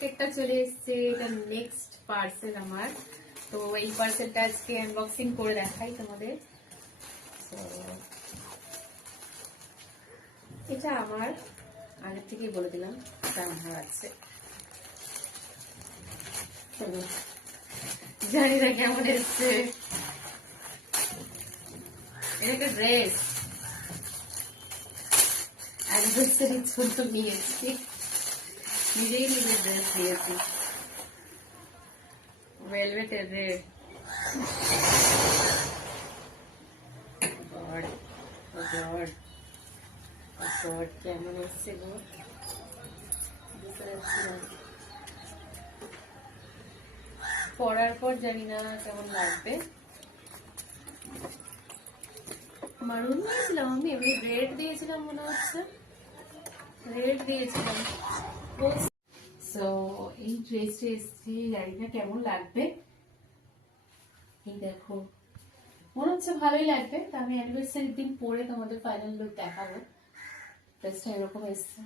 আজকে একটা চলে এসেছে, এটা নেক্সট পার্সেল আমার। তো এই পার্সেলটা আজকে আনবক্সিং করে দেখাই তোমাদের। তো এটা আমার আগের থেকেই বলে দিলাম, এটা আমার আছে। জানি না কেমন এসছে, এটা একটা ড্রেস অ্যানিভার্সারির জন্য নিয়েছি, নিজেই নিজের ড্রেস দিয়েছি, ভেলভেটের রেড। গড গড গড, কেমন এসছে গো, বুঝতে পারছি না। পরার পর জানি না কেমন লাগবে। মারুন দিয়েছিলাম আমি, এমনি রেড দিয়েছিলাম মনে হচ্ছে, রেড দিয়েছিলাম। সো এই ড্রেসটা এসেছি, জানি না কেমন লাগবে। এই দেখো, মনে হচ্ছে ভালোই লাগবে। তো আমি অ্যানিভার্সারির দিন পরে তোমাদের ফাইনাল লুক দেখাবো। ড্রেসটা এরকম এসছে।